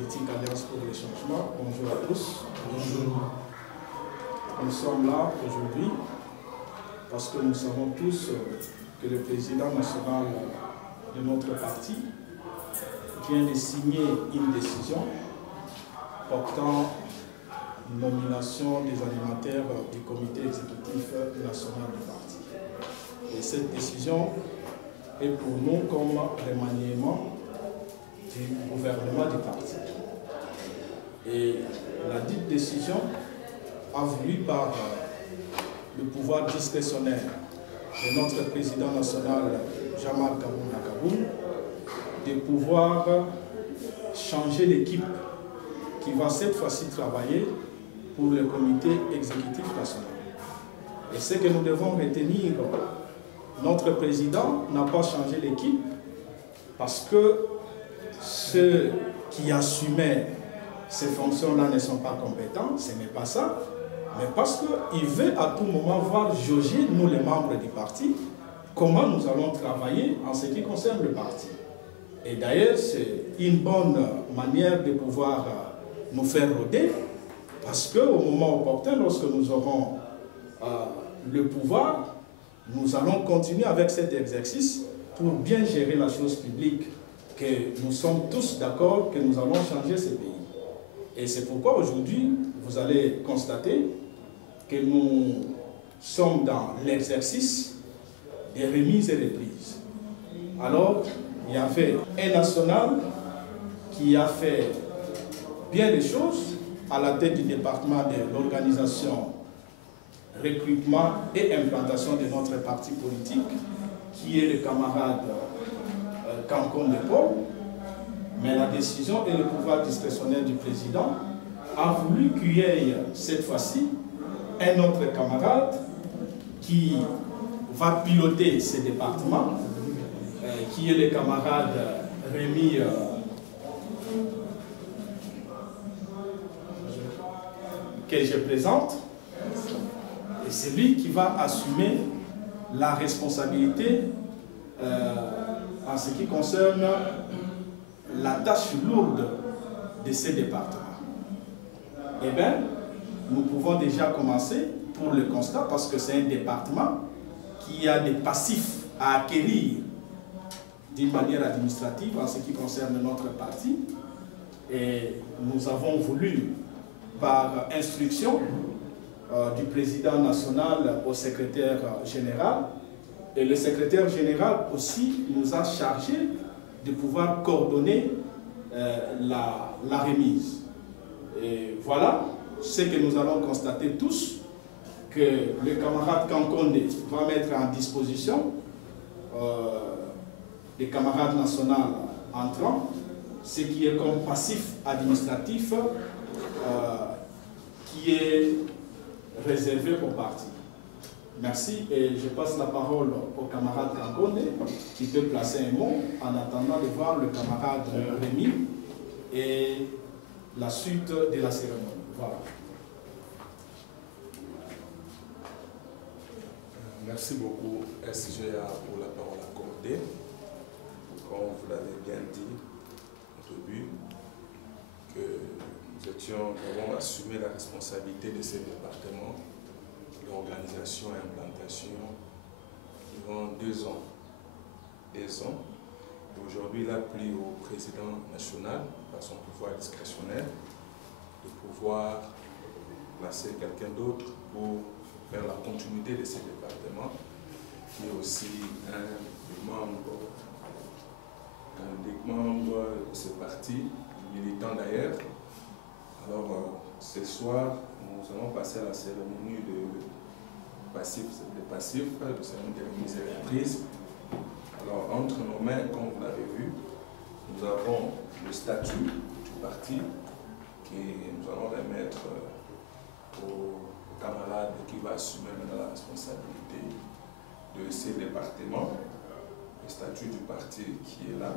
politique Alliance pour le changement. Bonjour à tous. Bonjour. Nous sommes là aujourd'hui parce que nous savons tous que le président national de notre parti vient de signer une décision portant nomination des animateurs du comité exécutif national du parti. Et cette décision est pour nous comme remaniement du gouvernement du parti. Et la dite décision a voulu par le pouvoir discrétionnaire de notre président national Jamal Kaboun de pouvoir changer l'équipe qui va cette fois-ci travailler pour le comité exécutif national. Et ce que nous devons retenir, notre président n'a pas changé l'équipe parce que ceux qui assumaient ces fonctions-là ne sont pas compétents, ce n'est pas ça, mais parce qu'il veut à tout moment voir jauger, nous les membres du parti, comment nous allons travailler en ce qui concerne le parti. Et d'ailleurs, c'est une bonne manière de pouvoir nous faire rôder, parce qu'au moment opportun, lorsque nous aurons le pouvoir, nous allons continuer avec cet exercice pour bien gérer la chose publique, que nous sommes tous d'accord que nous allons changer ce pays. Et c'est pourquoi aujourd'hui, vous allez constater que nous sommes dans l'exercice des remises et reprises. Alors, il y avait un national qui a fait bien les choses à la tête du département de l'organisation, recrutement et implantation de notre parti politique, qui est le camarade Cancon de Paul. Mais la décision et le pouvoir discrétionnaire du président a voulu qu'il y ait cette fois-ci un autre camarade qui va piloter ces départements, qui est le camarade Rémi que je présente. Et c'est lui qui va assumer la responsabilité en ce qui concerne la tâche lourde de ces départements. Eh bien, nous pouvons déjà commencer pour le constat parce que c'est un département qui a des passifs à acquérir d'une manière administrative en ce qui concerne notre parti. Et nous avons voulu, par instruction du président national au secrétaire général, et le secrétaire général aussi nous a chargé de pouvoir coordonner la remise. Et voilà ce que nous allons constater tous, que le camarade Kankonde va mettre en disposition des camarades nationaux entrants, ce qui est comme passif administratif qui est réservé au parti. Merci et je passe la parole au camarade Kankonde qui peut placer un mot en attendant de voir le camarade Rémi et la suite de la cérémonie. Voilà. Merci beaucoup SGA pour la parole accordée. Comme vous l'avez bien dit au début, que nous avons assumé la responsabilité de ces départements, l'organisation et l'implantation durant 2 ans. 2 ans. Aujourd'hui, il a pris au président national, par son pouvoir discrétionnaire, de pouvoir placer quelqu'un d'autre pour faire la continuité de ces départements, qui est aussi un des membres de ce parti, militant d'ailleurs. Alors, ce soir, nous allons passer à la cérémonie de passif, de cérémonie de remise et reprise. Alors, entre nos mains, comme vous l'avez vu, nous avons le statut du parti que nous allons remettre au camarade qui va assumer maintenant la responsabilité de ces départements. Le statut du parti qui est là.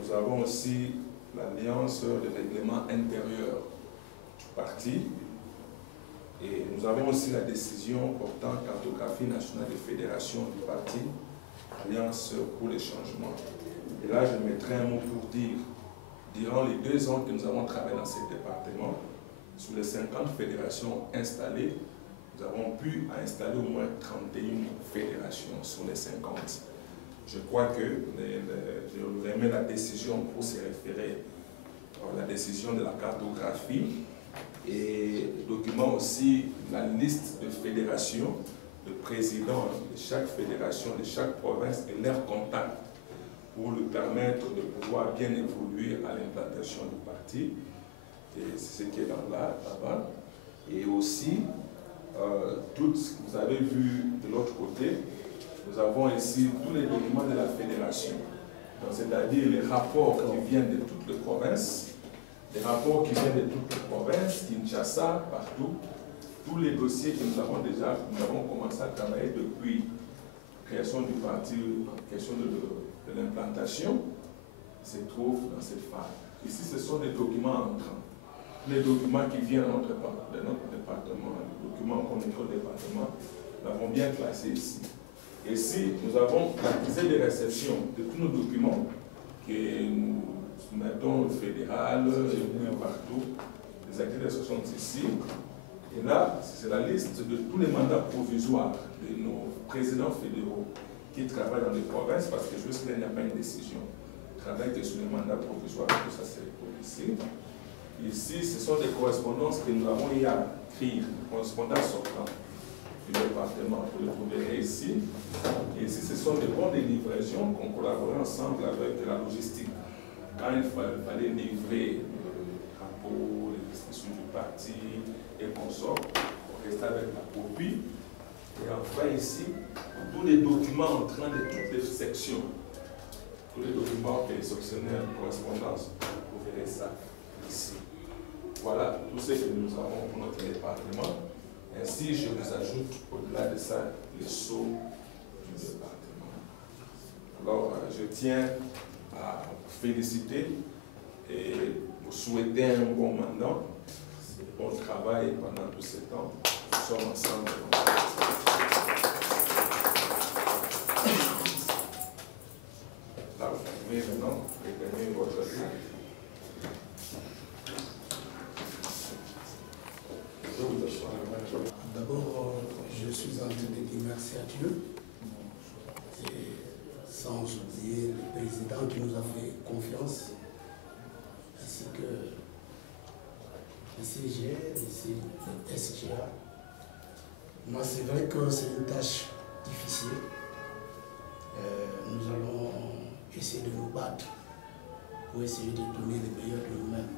Nous avons aussi l'alliance de règlement intérieur du parti. Et nous avons aussi la décision portant cartographie nationale des fédérations du parti, Alliance pour les changements. Et là, je mettrai un mot pour dire durant les 2 ans que nous avons travaillé dans ce département, sur les 50 fédérations installées, nous avons pu installer au moins 31 fédérations sur les 50. Je crois que je remets la décision pour se référer à la décision de la cartographie et document aussi la liste de fédérations, de présidents de chaque fédération, de chaque province et leurs contacts pour lui permettre de pouvoir bien évoluer à l'implantation du parti. Et c'est ce qui est là-bas. Et aussi, tout ce que vous avez vu de l'autre côté, nous avons ici tous les documents de la fédération. C'est-à-dire les rapports qui viennent de toutes les provinces, les rapports qui viennent de toutes les provinces, Kinshasa, partout, tous les dossiers que nous avons commencé à travailler depuis la création du parti, la question de l'implantation, se trouvent dans cette phase. Ici, ce sont des documents entrants. Les documents qui viennent de notre département, les documents qu'on écrit au département, nous l'avons bien classé ici. Ici, nous avons l'accusé de réception de tous nos documents que nous mettons au fédéral, partout. Les accusés de réception sont ici. Et là, c'est la liste de tous les mandats provisoires de nos présidents fédéraux qui travaillent dans les provinces, parce que jusqu'à là, il n'y a pas une décision. Ils travaillent que sur les mandats provisoires, tout ça c'est ici. Ici, ce sont des correspondances que nous avons eu à écrire, correspondances sortantes du département, vous le trouverez ici. Et ici, ce sont des bons de livraison qu'on collaborait ensemble avec la logistique. Quand il fallait livrer le rapport, les discussions du parti et consorts, on restait avec la copie. Et enfin ici, tous les documents entrant de toutes les sections, tous les documents que les sectionnaires de correspondance, vous verrez ça ici. Voilà tout ce que nous avons pour notre département. Ainsi, je vous ajoute au-delà de ça les sceaux du département. Alors, je tiens à vous féliciter et vous souhaiter un bon mandat, bon travail pendant tout ce temps. Nous sommes ensemble. Là, vous pouvez maintenant réclamer votre vie. D'abord, je suis en train de dire merci à Dieu, et sans oublier le président qui nous a fait confiance, ainsi que le CGR, le SGA. Moi, c'est vrai que c'est une tâche difficile. Nous allons essayer de nous battre pour essayer de donner le meilleur de nous-mêmes.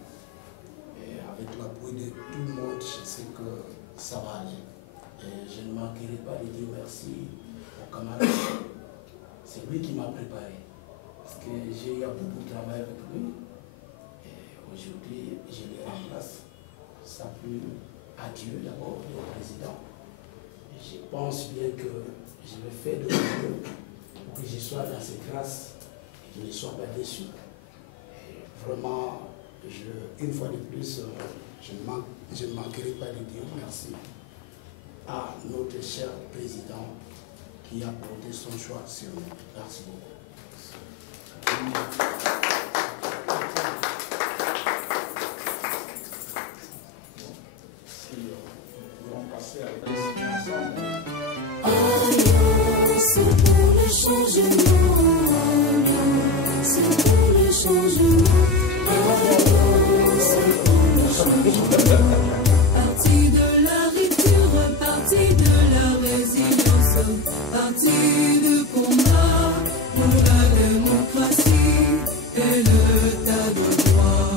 Et avec l'appui de tout le monde, je sais que ça va aller. Et je ne manquerai pas de dire merci au camarade. C'est lui qui m'a préparé. Parce que j'ai eu beaucoup de travail avec lui. Et aujourd'hui, je le remplace. Ça pue à Dieu d'abord, et au président. Et je pense bien que je vais faire de mon mieux pour que je sois dans cette grâce et que je ne sois pas déçu. Et vraiment, une fois de plus, je ne manquerai pas de dire merci à notre cher président qui a porté son choix sur nous. Merci beaucoup. Nous allons passer à la ensemble. C'est pour le changement, c'est pour le changement, c'est pour le changement. Parti de la rupture, parti de la résilience, parti de combat pour la démocratie et l'état de droit.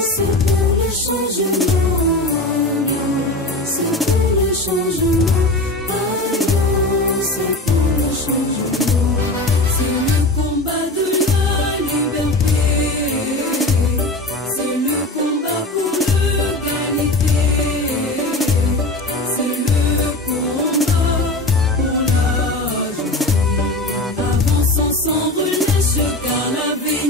C'est pour le changement, c'est pour le changement. C'est pour le changement, c'est le combat de la liberté, c'est le combat pour l'égalité, c'est le combat pour la justice. Avançons sans relâche car l'avenir